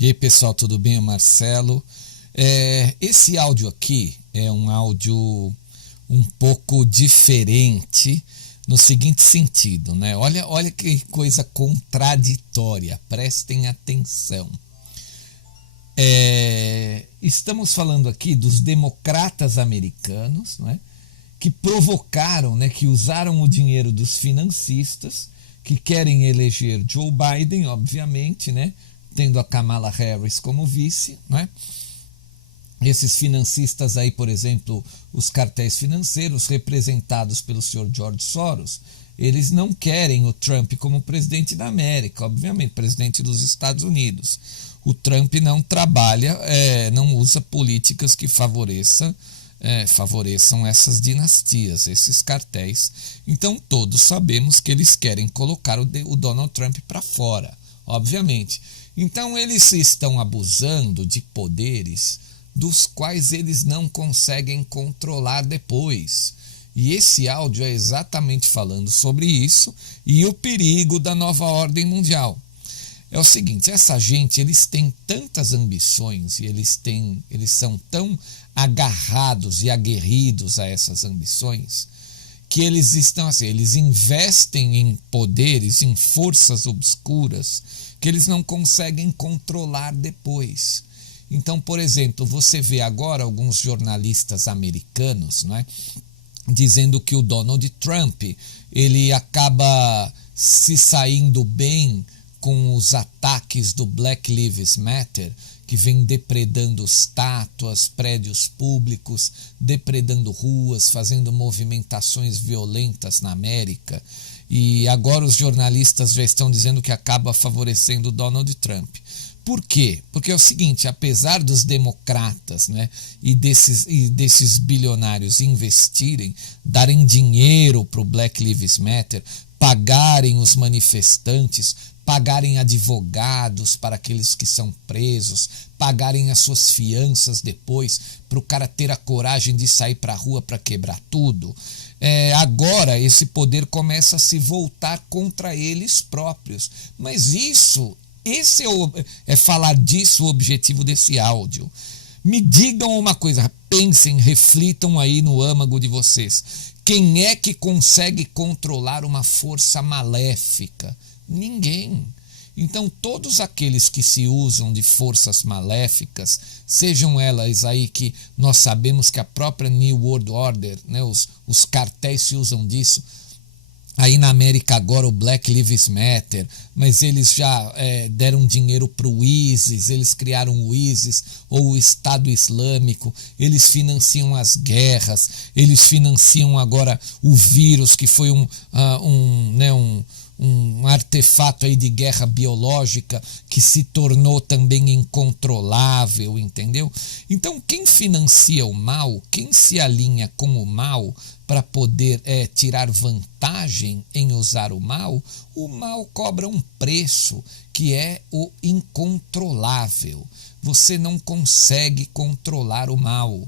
E aí, pessoal, tudo bem? É Marcelo. Esse áudio aqui é um áudio um pouco diferente no seguinte sentido, né? Olha que coisa contraditória, prestem atenção. Estamos falando aqui dos democratas americanos, né, que provocaram, né, que usaram o dinheiro dos financistas, que querem eleger Joe Biden, obviamente, né, tendo a Kamala Harris como vice, né? Esses financistas aí, por exemplo, os cartéis financeiros representados pelo senhor George Soros, eles não querem o Trump como presidente da América, obviamente, presidente dos Estados Unidos. O Trump não trabalha, não usa políticas que favoreçam essas dinastias, esses cartéis. Então todos sabemos que eles querem colocar o Donald Trump para fora, obviamente. Então eles estão abusando de poderes dos quais eles não conseguem controlar depois. E esse áudio é exatamente falando sobre isso e o perigo da nova ordem mundial. É o seguinte, essa gente, eles têm tantas ambições e eles são tão agarrados e aguerridos a essas ambições que eles estão assim, eles investem em poderes, em forças obscuras que eles não conseguem controlar depois. Então, por exemplo, você vê agora alguns jornalistas americanos, não é, dizendo que o Donald Trump ele acaba se saindo bem com os ataques do Black Lives Matter, que vem depredando estátuas, prédios públicos, depredando ruas, fazendo movimentações violentas na América. E agora os jornalistas já estão dizendo que acaba favorecendo o Donald Trump. Por quê? Porque é o seguinte, apesar dos democratas, né, e desses bilionários investirem, darem dinheiro para o Black Lives Matter, pagarem os manifestantes, pagarem advogados para aqueles que são presos, pagarem as suas fianças depois, para o cara ter a coragem de sair para a rua para quebrar tudo, agora esse poder começa a se voltar contra eles próprios. Mas esse é falar disso o objetivo desse áudio. Me digam uma coisa, pensem, reflitam aí no âmago de vocês. Quem é que consegue controlar uma força maléfica? Ninguém. Então todos aqueles que se usam de forças maléficas, sejam elas aí que nós sabemos que a própria New World Order, né, os cartéis se usam disso. Aí na América agora o Black Lives Matter, mas eles já deram dinheiro para o ISIS, eles criaram o ISIS ou o Estado Islâmico, eles financiam as guerras, eles financiam agora o vírus que foi um artefato aí de guerra biológica que se tornou também incontrolável, entendeu? Então quem financia o mal, quem se alinha com o mal para poder tirar vantagem em usar o mal cobra um preço que é o incontrolável. Você não consegue controlar o mal.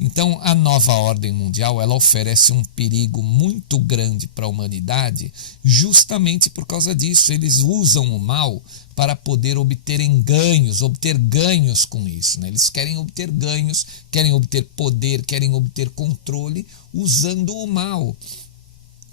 Então a nova ordem mundial ela oferece um perigo muito grande para a humanidade justamente por causa disso. Eles usam o mal para poder obter ganhos com isso, né? Eles querem obter ganhos, querem obter poder, querem obter controle usando o mal.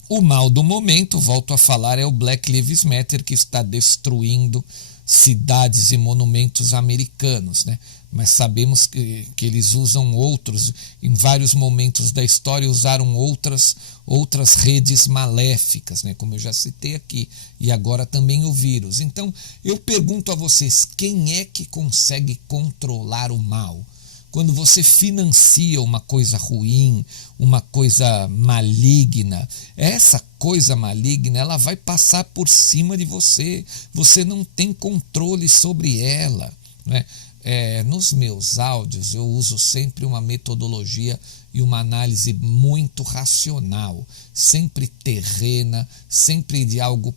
O mal do momento, volto a falar, é o Black Lives Matter, que está destruindo cidades e monumentos americanos, né? Mas sabemos que eles usam outros, em vários momentos da história usaram outras redes maléficas, né? Como eu já citei aqui, e agora também o vírus. Então eu pergunto a vocês, quem é que consegue controlar o mal? Quando você financia uma coisa ruim, uma coisa maligna, essa coisa maligna ela vai passar por cima de você, você não tem controle sobre ela, né? Nos meus áudios eu uso sempre uma metodologia e uma análise muito racional, sempre terrena, sempre de algo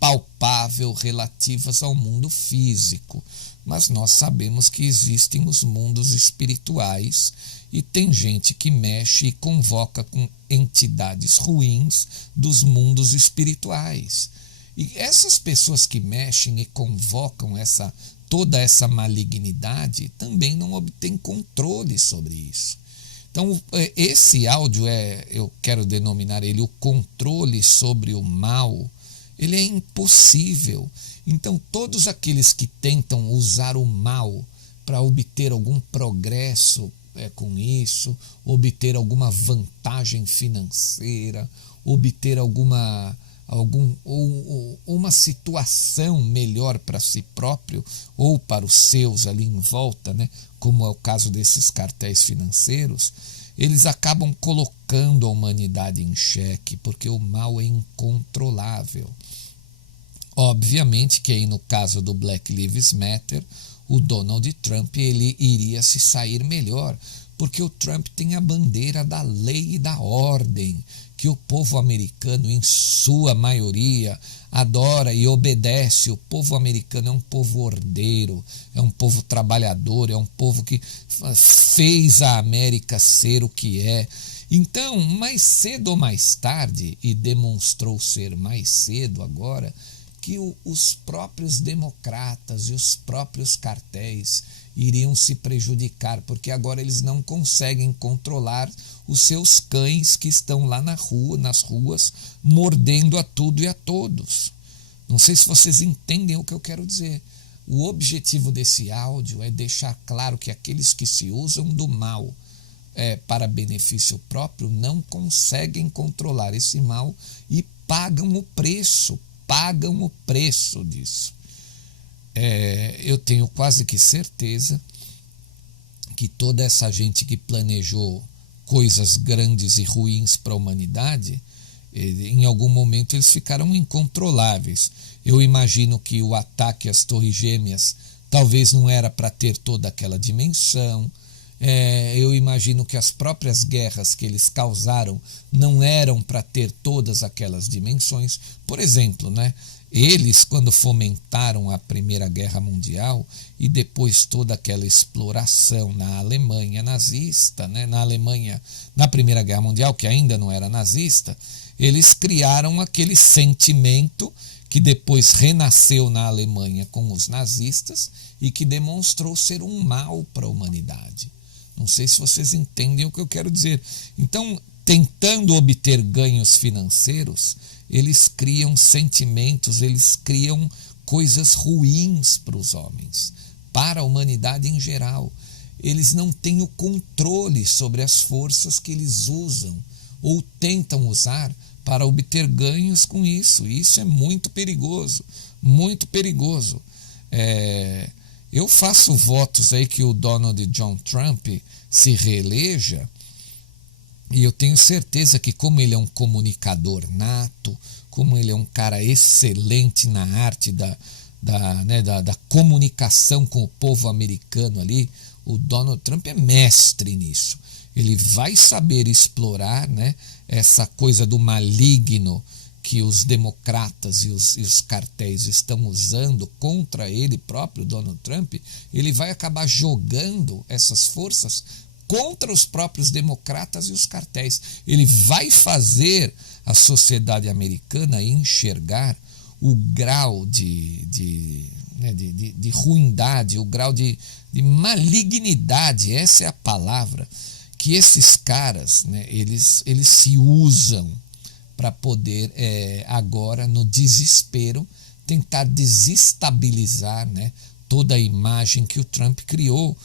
palpável relativas ao mundo físico. Mas nós sabemos que existem os mundos espirituais e tem gente que mexe e convoca com entidades ruins dos mundos espirituais. E essas pessoas que mexem e convocam essa toda essa malignidade também não obtém controle sobre isso. Então, esse áudio eu quero denominar ele o controle sobre o mal, ele é impossível. Então, todos aqueles que tentam usar o mal para obter algum progresso com isso, obter alguma vantagem financeira, obter uma situação melhor para si próprio ou para os seus ali em volta, né? Como é o caso desses cartéis financeiros, eles acabam colocando a humanidade em xeque, porque o mal é incontrolável. Obviamente que aí no caso do Black Lives Matter, o Donald Trump ele iria se sair melhor, porque o Trump tem a bandeira da lei e da ordem, que o povo americano, em sua maioria, adora e obedece. O povo americano é um povo ordeiro, é um povo trabalhador, é um povo que fez a América ser o que é. Então, mais cedo ou mais tarde, e demonstrou ser mais cedo agora, que os próprios democratas e os próprios cartéis iriam se prejudicar, porque agora eles não conseguem controlar os seus cães que estão lá nas ruas, mordendo a tudo e a todos. Não sei se vocês entendem o que eu quero dizer. O objetivo desse áudio é deixar claro que aqueles que se usam do mal para benefício próprio não conseguem controlar esse mal e pagam o preço disso. Eu tenho quase que certeza que toda essa gente que planejou coisas grandes e ruins para a humanidade, em algum momento eles ficaram incontroláveis. Eu imagino que o ataque às Torres Gêmeas talvez não era para ter toda aquela dimensão. Eu imagino que as próprias guerras que eles causaram não eram para ter todas aquelas dimensões. Por exemplo, né? Eles, quando fomentaram a Primeira Guerra Mundial e depois toda aquela exploração na Alemanha nazista, né? Na Primeira Guerra Mundial, que ainda não era nazista, eles criaram aquele sentimento que depois renasceu na Alemanha com os nazistas e que demonstrou ser um mal para a humanidade. Não sei se vocês entendem o que eu quero dizer. Então, tentando obter ganhos financeiros, eles criam sentimentos, eles criam coisas ruins para os homens, para a humanidade em geral. Eles não têm o controle sobre as forças que eles usam ou tentam usar para obter ganhos com isso. E isso é muito perigoso, muito perigoso. Eu faço votos aí que o Donald John Trump se reeleja, e eu tenho certeza que, como ele é um comunicador nato, como ele é um cara excelente na arte da comunicação com o povo americano ali, o Donald Trump é mestre nisso. Ele vai saber explorar, né, essa coisa do maligno que os democratas e os cartéis estão usando contra ele próprio, Donald Trump. Ele vai acabar jogando essas forças contra os próprios democratas e os cartéis. Ele vai fazer a sociedade americana enxergar o grau de ruindade, o grau de malignidade, essa é a palavra, que esses caras, né, eles se usam para poder, agora, no desespero, tentar desestabilizar, né, toda a imagem que o Trump criou.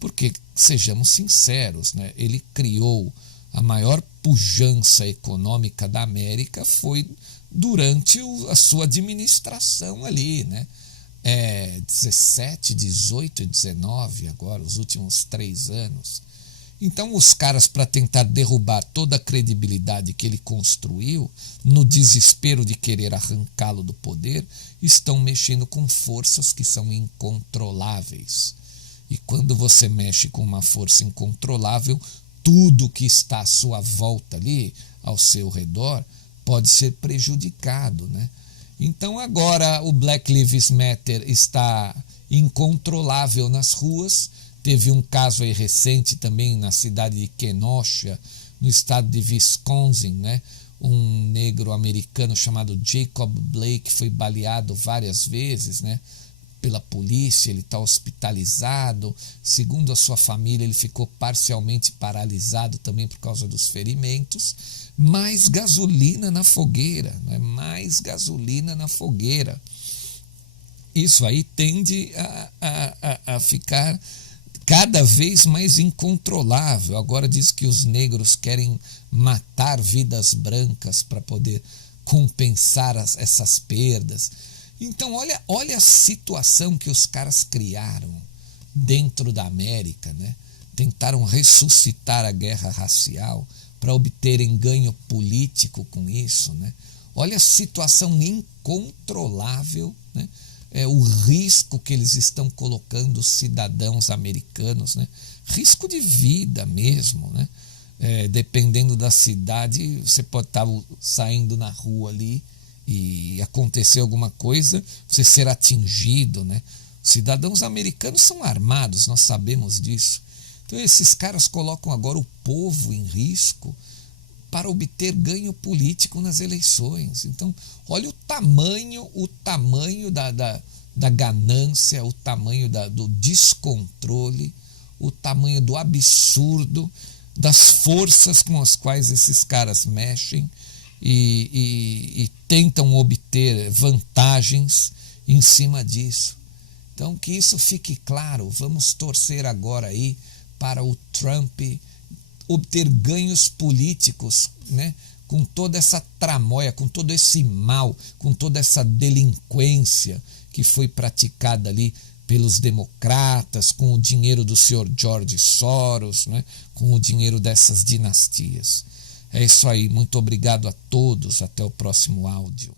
Porque, sejamos sinceros, né, ele criou a maior pujança econômica da América foi durante a sua administração ali, né? 17, 18 e 19 agora, os últimos 3 anos. Então os caras, para tentar derrubar toda a credibilidade que ele construiu, no desespero de querer arrancá-lo do poder, estão mexendo com forças que são incontroláveis. E quando você mexe com uma força incontrolável, tudo que está à sua volta ali, ao seu redor, pode ser prejudicado, né? Então agora o Black Lives Matter está incontrolável nas ruas. Teve um caso aí recente também na cidade de Kenosha, no estado de Wisconsin, né? Um negro americano chamado Jacob Blake foi baleado várias vezes, né? pela polícia, ele está hospitalizado. Segundo a sua família, ele ficou parcialmente paralisado também por causa dos ferimentos. Mais gasolina na fogueira, né? Mais gasolina na fogueira. Isso aí tende a ficar cada vez mais incontrolável. Agora diz que os negros querem matar vidas brancas para poder compensar essas perdas. Então olha a situação que os caras criaram dentro da América, né? Tentaram ressuscitar a guerra racial para obterem ganho político com isso, né? Olha a situação incontrolável, né? O risco que eles estão colocando os cidadãos americanos, né? Risco de vida mesmo, né? Dependendo da cidade, você pode estar saindo na rua ali e acontecer alguma coisa, você ser atingido, né? Cidadãos americanos são armados, nós sabemos disso. Então esses caras colocam agora o povo em risco para obter ganho político nas eleições. Então, olha o tamanho da ganância, o tamanho do descontrole, o tamanho do absurdo, das forças com as quais esses caras mexem e tentam obter vantagens em cima disso. Então, que isso fique claro. Vamos torcer agora aí para o Trump obter ganhos políticos, né? Com toda essa tramóia, com todo esse mal, com toda essa delinquência que foi praticada ali pelos democratas, com o dinheiro do senhor George Soros, né? Com o dinheiro dessas dinastias. É isso aí, muito obrigado a todos, até o próximo áudio.